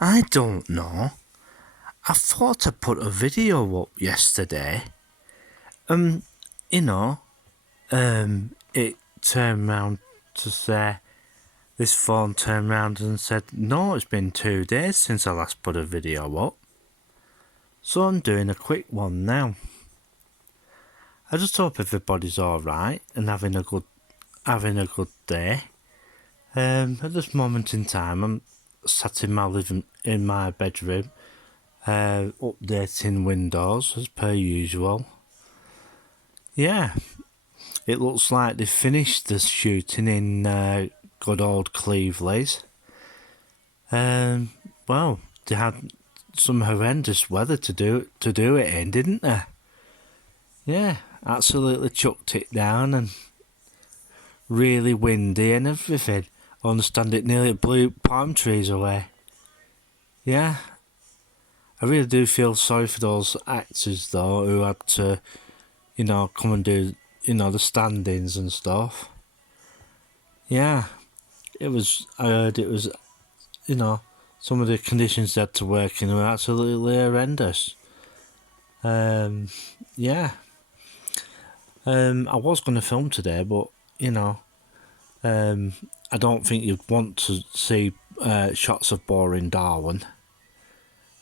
I don't know. I thought I put a video up yesterday. You know, it turned round to say, this phone turned round and said, no, it's been 2 days since I last put a video up. So I'm doing a quick one now. I just hope everybody's alright and having a good day. At this moment in time, I'm sat in my bedroom, updating Windows as per usual. Yeah, it looks like they've finished the shooting in good old Cleveland. Well, they had some horrendous weather to do it in, didn't they? Yeah, absolutely chucked it down and really windy and everything. I understand it nearly blew palm trees away. Yeah, I really do feel sorry for those actors though who had to, come and do, the stand-ins and stuff. Yeah, I heard it was, some of the conditions they had to work in were absolutely horrendous. Yeah. I was going to film today, but, I don't think you'd want to see shots of boring Darwin.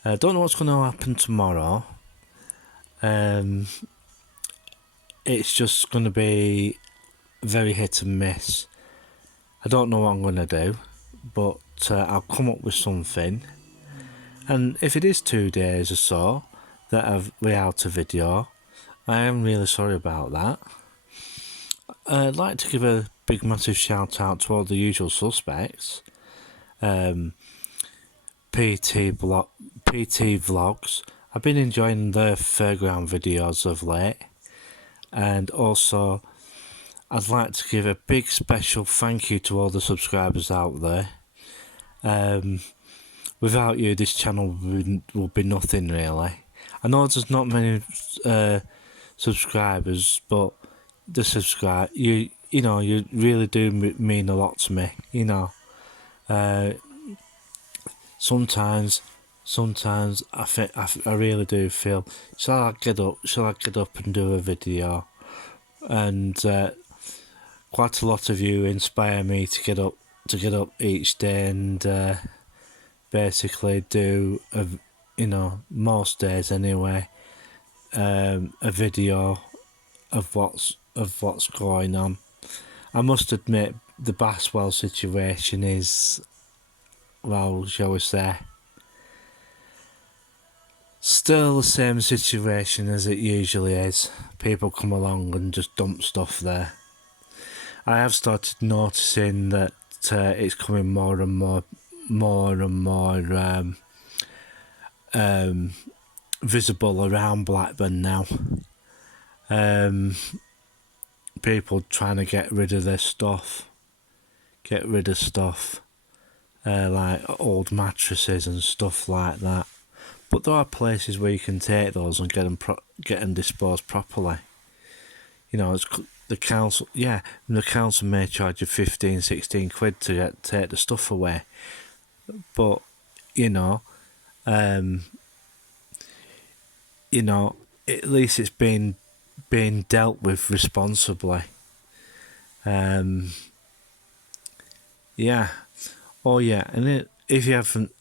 I don't know what's going to happen tomorrow. It's just going to be very hit and miss. I don't know what I'm going to do, but I'll come up with something. And if it is 2 days or so that I've without a video, I am really sorry about that. I'd like to give a big massive shout out to all the usual suspects. PT Vlogs. I've been enjoying their fairground videos of late. And also, I'd like to give a big special thank you to all the subscribers out there. Without you, this channel would be nothing really. I know there's not many subscribers, but the subscribe, you really do mean a lot to me. Sometimes I really do feel, shall I get up and do a video? And quite a lot of you inspire me to get up each day and basically do most days anyway, a video of what's going on. I must admit the Baswell situation is, well, shall we say, still the same situation as it usually is. People come along and just dump stuff there. I have started noticing that it's coming more and more visible around Blackburn now. People trying to get rid of their stuff. Like old mattresses and stuff like that. But there are places where you can take those and get them disposed properly. It's the council. Yeah, the council may charge you 15, 16 quid to take the stuff away. But at least it's being dealt with responsibly. Yeah. Oh yeah, and if you haven't,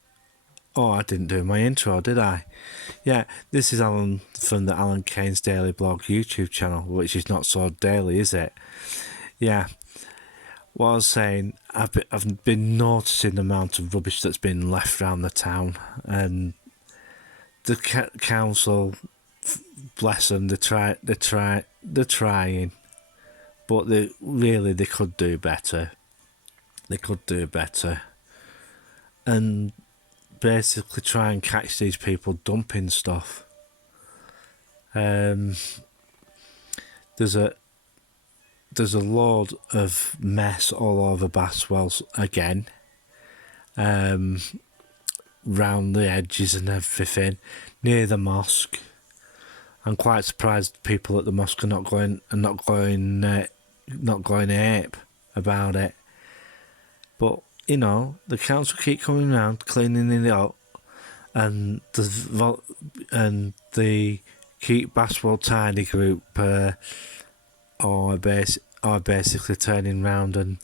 I didn't do my intro, did I? Yeah, this is Alan from the Alan Keynes Daily Blog YouTube channel, which is not so daily, is it? Yeah. What I was saying, I've been noticing the amount of rubbish that's been left around the town, and the council, bless them, they're trying, but they could do better. And basically try and catch these people dumping stuff. There's a load of mess all over Baswell again, round the edges and everything, near the mosque. I'm quite surprised people at the mosque are not going ape about it. But the council keep coming around, cleaning it up, and the Keep Basswell Tiny group are basically turning round and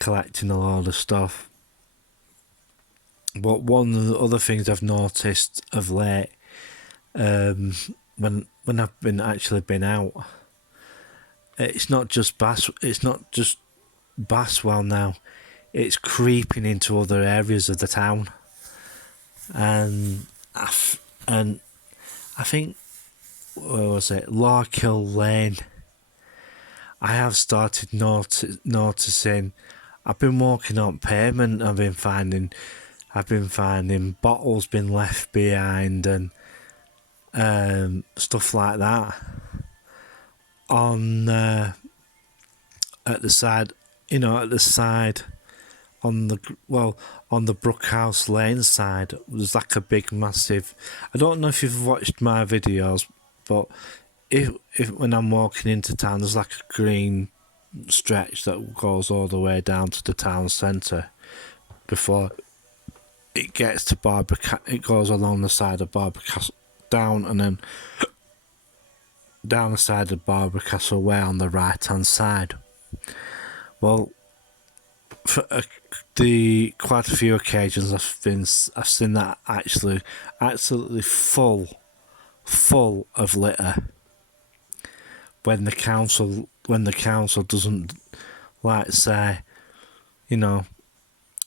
collecting a lot of stuff. But one of the other things I've noticed of late, when I've been out, it's not just Basswell now. It's creeping into other areas of the town, and I think, where was it, Larkill Lane. I have started noticing. I've been walking on pavement. I've been finding bottles been left behind and stuff like that on at the side. At the side on the Brookhouse Lane side. There's like a big massive. I don't know if you've watched my videos, but if when I'm walking into town, there's like a green stretch that goes all the way down to the town centre before it gets to it goes along the side of Barbercastle down and then down the side of Barbercastle Way on the right hand side. Well, for quite a few occasions I've seen that actually absolutely full of litter when the council doesn't, like, say,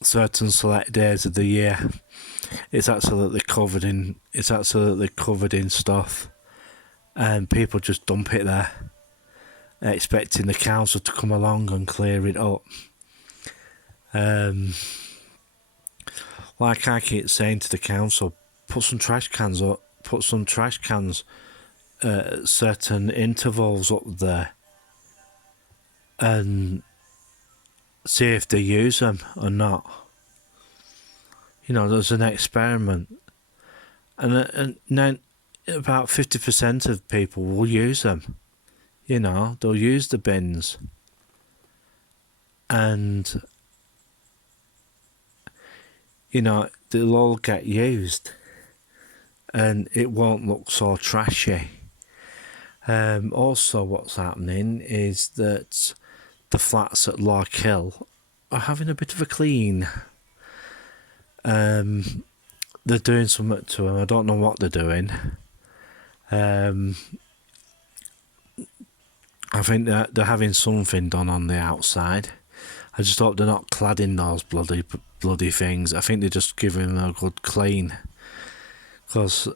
certain select days of the year, it's absolutely covered in stuff, and people just dump it there, expecting the council to come along and clear it up. Like I keep saying to the council, put some trash cans at certain intervals up there and see if they use them or not. There's an experiment, and then about 50% of people will use them. They'll use the bins, and they'll all get used, and it won't look so trashy. Also, what's happening is that the flats at Larkill are having a bit of a clean. They're doing something to them. I don't know what they're doing. I think that they're having something done on the outside. I just hope they're not cladding those bloody things. I think they're just giving them a good clean, because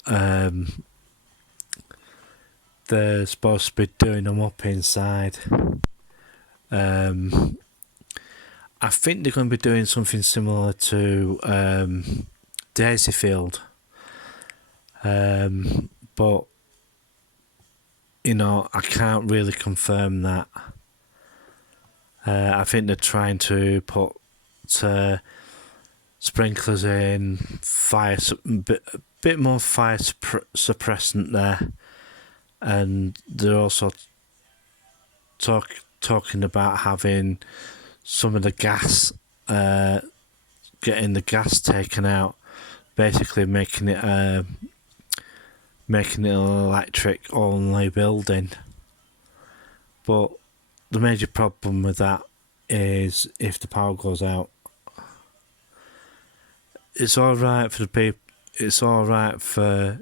they're supposed to be doing them up inside. I think they're going to be doing something similar to Daisyfield, but I can't really confirm that. I think they're trying to put sprinklers in, a bit more fire suppressant there, and they're also talking about having some of the gas, getting the gas taken out, basically making it an electric only building. But the major problem with that is if the power goes out. It's all right for the people. It's all right for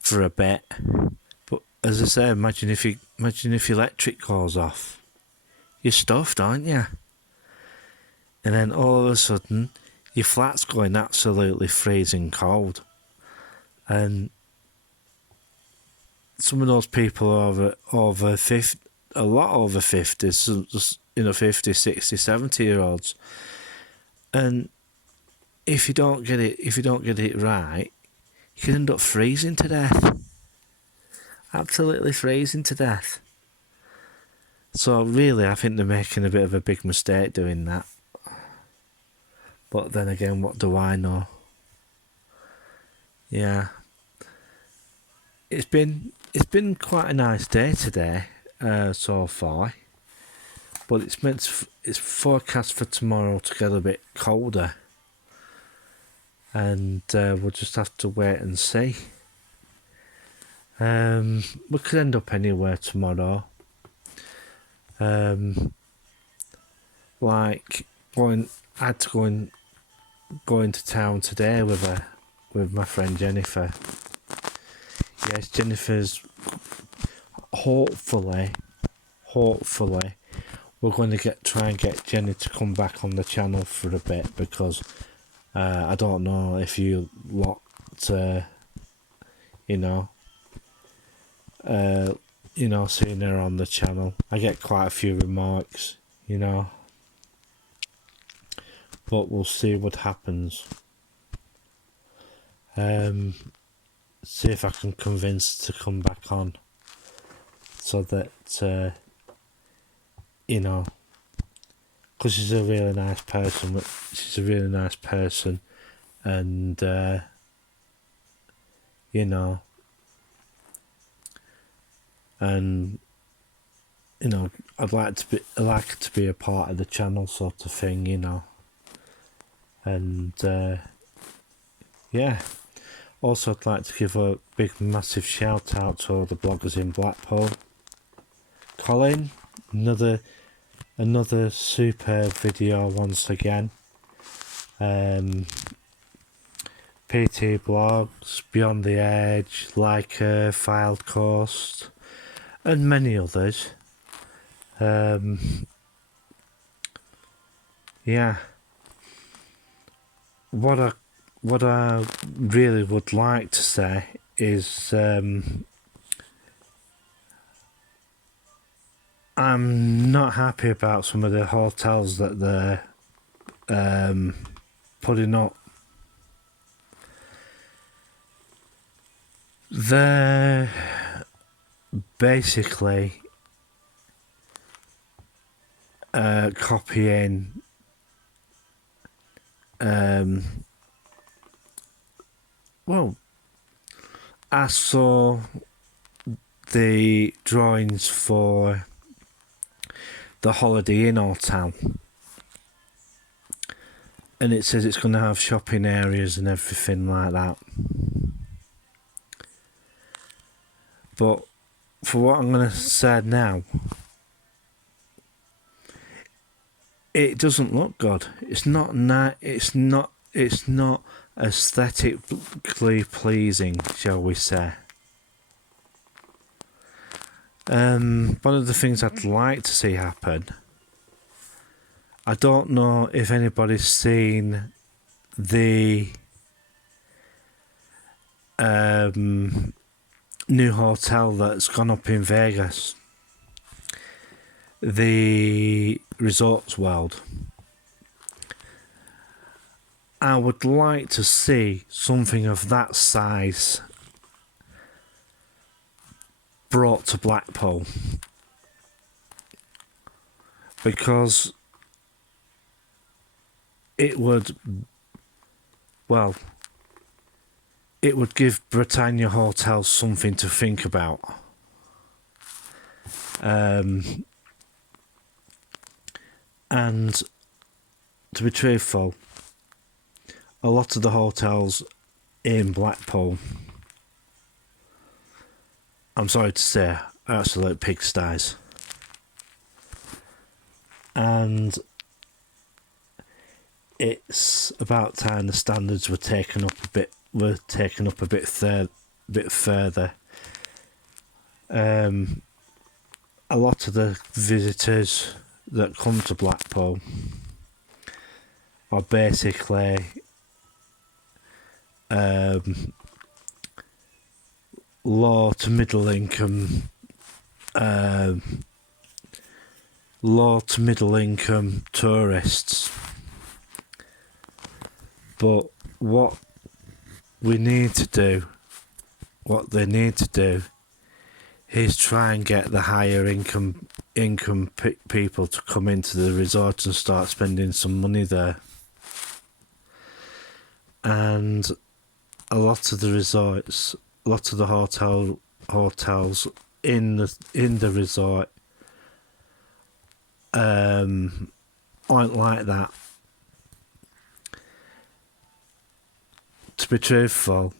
for a bit. But as I say, imagine if your electric goes off. You're stuffed, aren't you? And then all of a sudden, your flat's going absolutely freezing cold, and some of those people are over 50, a lot over 50, so 50, 60, 70-year-olds. And if you don't get it right, you can end up freezing to death. Absolutely freezing to death. So really, I think they're making a bit of a big mistake doing that. But then again, what do I know? Yeah. It's been quite a nice day today, so far. But it's forecast for tomorrow to get a bit colder. and we'll just have to wait and see. We could end up anywhere tomorrow. Like I had to go into town today with my friend Jennifer. Yes, Jennifer's hopefully we're going to try and get Jenny to come back on the channel for a bit, because I don't know if you lot seeing her on the channel. I get quite a few remarks, but we'll see what happens. See if I can convince her to come back on, so that because she's a really nice person. And I'd like her to be a part of the channel, sort of thing, and yeah. Also, I'd like to give a big massive shout out to all the bloggers in Blackpool. Colin, another superb video once again. PT Blogs, Beyond the Edge, Leica, Filed Coast, and many others. Yeah. What I really would like to say is I'm not happy about some of the hotels that they're putting up. They're basically copying I saw the drawings for the Holiday Inn Hotel, and it says it's going to have shopping areas and everything like that. But for what I'm going to say now, it doesn't look good. It's not aesthetically pleasing, shall we say. One of the things I'd like to see happen, I don't know if anybody's seen the new hotel that's gone up in Vegas, the Resorts World. I would like to see something of that size brought to Blackpool, because it would give Britannia Hotels something to think about. And to be truthful, a lot of the hotels in Blackpool, I'm sorry to say, are absolute pigsties. And it's about time the standards were taken up a bit further. A lot of the visitors that come to Blackpool are basically low to middle income tourists. But what they need to do is try and get the higher income people to come into the resort and start spending some money there. And a lot of the resorts, a lot of the hotels in the resort aren't like that. to be truthful,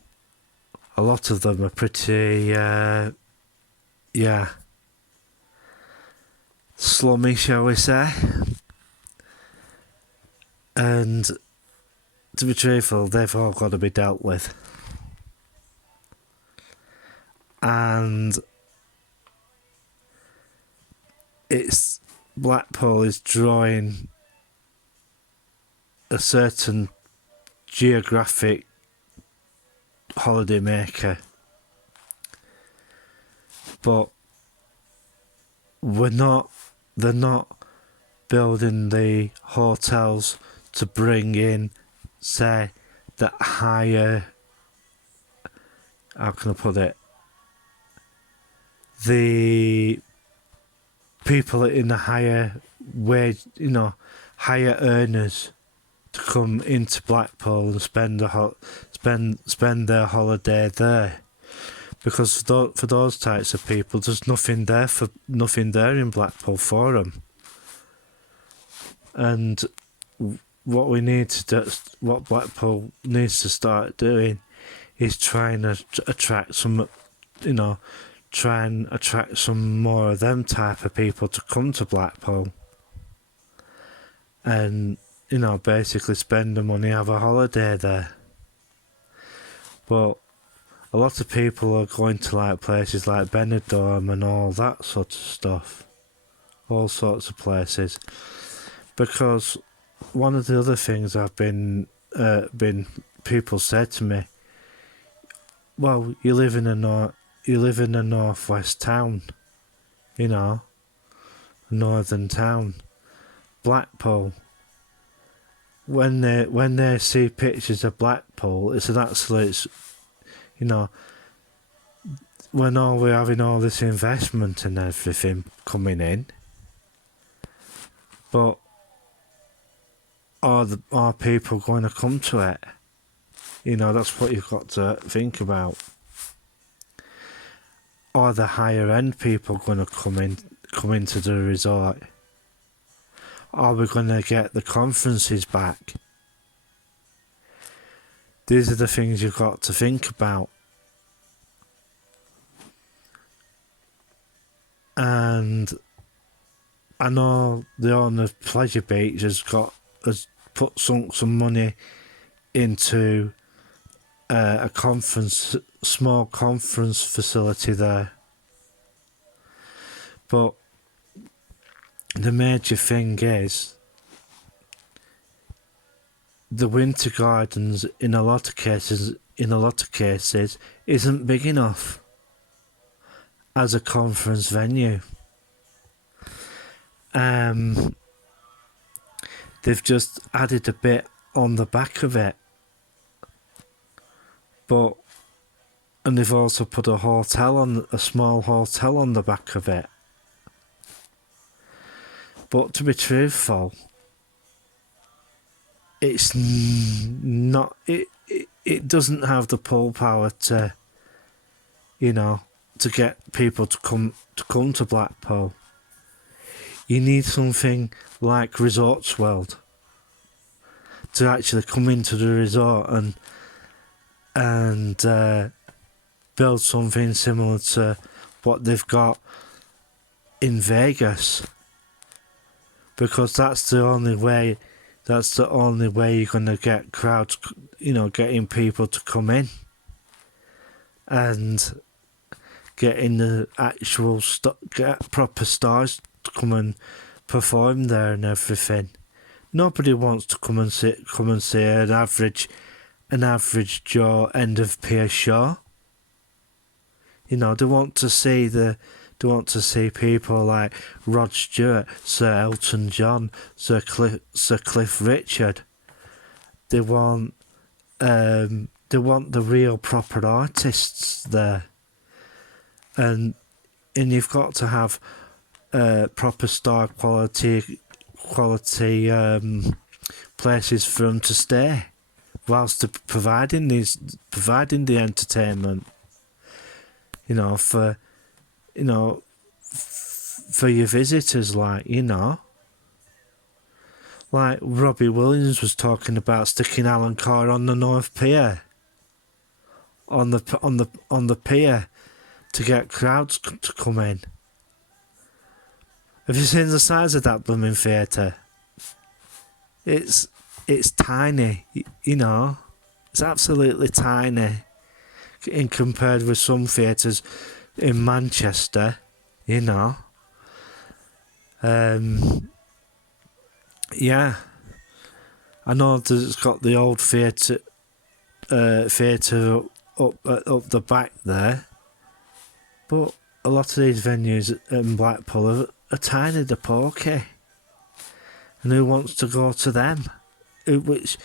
a lot of them are pretty, slummy, shall we say. And to be truthful, they've all got to be dealt with. And it's Blackpool is drawing a certain geographic holiday maker, but they're not building the hotels to bring in, say, the higher, how can I put it, the people in the higher wage, higher earners to come into Blackpool and spend their holiday there, because for those types of people, there's nothing there in Blackpool for them. And what Blackpool needs to start doing is trying to attract some more of them type of people to come to Blackpool and, basically spend the money, have a holiday there. But a lot of people are going to places like Benidorm and all that sort of stuff, all sorts of places, because one of the other things I've been people said to me, well, you live in a northwest town, a northern town. Blackpool, when they see pictures of Blackpool, it's an absolute, when we're having all this investment and everything coming in, but are people going to come to it? That's what you've got to think about. Are the higher end people going to come into the resort? Are we going to get the conferences back? These are the things you've got to think about. And I know the owner of Pleasure Beach has sunk some money into a small conference facility there. But the major thing is the Winter Gardens in a lot of cases isn't big enough as a conference venue. They've just added a bit on the back of it, and they've also put a small hotel on the back of it. But to be truthful, it's not. It doesn't have the pull power to get people to come to Blackpool. You need something like Resorts World to actually come into the resort and build something similar to what they've got in Vegas, because that's the only way you're going to get crowds, getting people to come in and getting the actual get proper stars to come and perform there and everything. Nobody wants to come and see an average Joe end of pier show. They want to see people like Rod Stewart, Sir Elton John, Sir Cliff Richard. They want the real proper artists there, and you've got to have proper star quality places for them to stay whilst providing the entertainment. For your visitors, like Robbie Williams was talking about sticking Alan Carr on the North Pier on the pier to get crowds to come in. Have you seen the size of that blooming theatre? It's tiny, you know. It's absolutely tiny in compared with some theatres in Manchester, you know. Yeah, I know that it's got the old theatre up the back there, but a lot of these venues in Blackpool are tiny, they're pokey. And who wants to go to them? Which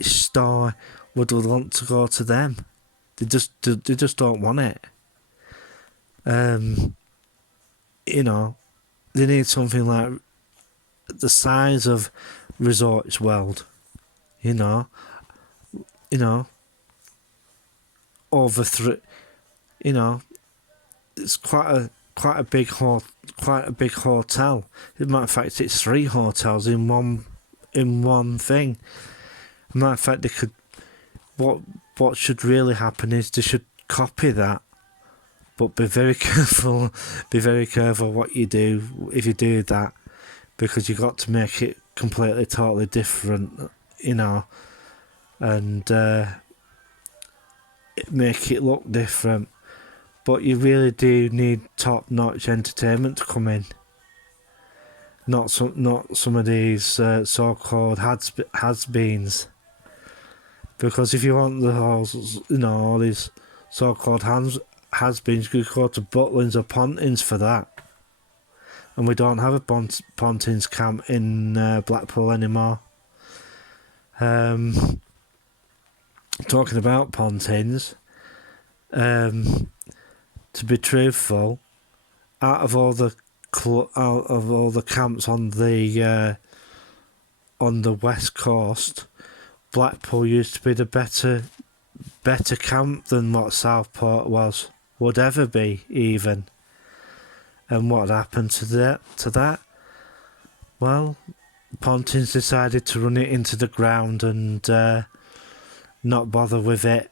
store would want to go to them? They just don't want it. You know, they need something like the size of Resorts World. You know, over three. You know, it's quite a big hotel. As a matter of fact, it's 3 hotels in one thing. As a matter of fact, they could. What should really happen is they should copy that, but be very careful. Be very careful what you do if you do that, because you got to make it completely, totally different. You know, and make it look different. But you really do need top-notch entertainment to come in. Not some of these so-called has-beens. Because if you want all these so-called has-beens, you could go to Butlins or Pontins for that. And we don't have a Pontins camp in Blackpool anymore. Talking about Pontins, to be truthful, out of all the camps on the west coast, Blackpool used to be the better camp than what Southport would ever be even. And what happened to that? Well, Pontins decided to run it into the ground and not bother with it,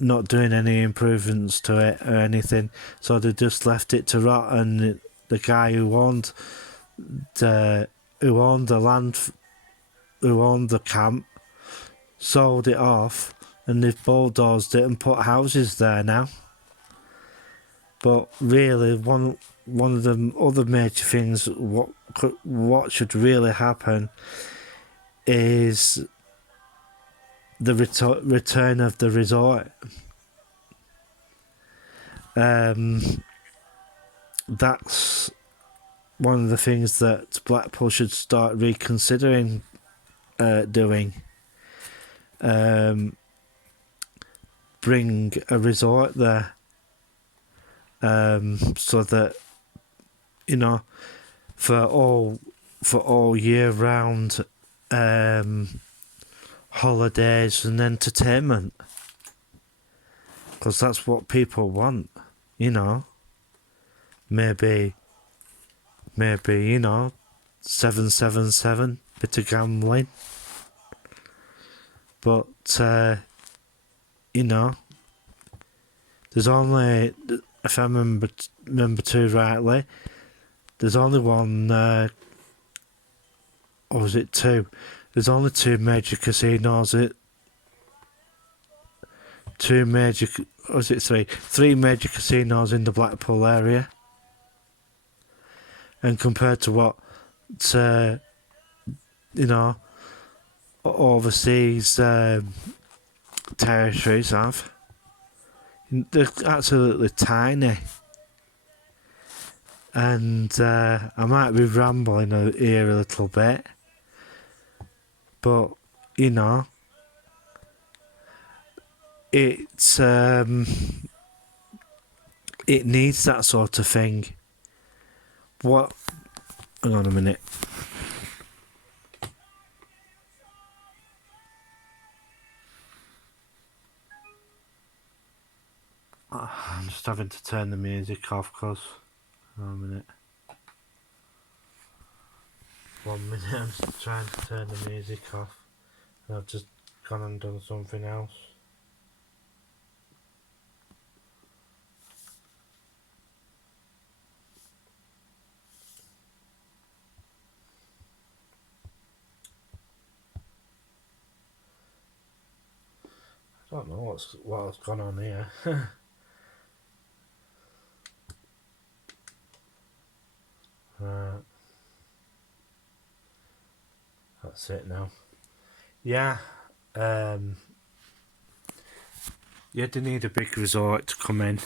not doing any improvements to it or anything. So they just left it to rot, and the guy who owned the camp sold it off, and they've bulldozed it and put houses there now. But really, one of the other major things, what should really happen is the return of the resort. That's one of the things that Blackpool should start reconsidering doing. Bring a resort there, so that, you know, for all year round holidays and entertainment, because that's what people want, you know. Maybe, you know, 777, bit of gambling, but you know, there's only, if I remember too rightly, there's only one, or was it 2? There's only 2 major casinos. Three major casinos in the Blackpool area. And compared to what, you know, overseas territories have, they're absolutely tiny. And I might be rambling here a little bit, but, you know, it's it needs that sort of thing. What? Hang on a minute. I'm just having to turn the music off because. Hang on a minute. 1 minute, I'm just trying to turn the music off. And I've just gone and done something else. Don't know what's gone on here. Right. That's it now. Yeah. You do need a big resort to come in.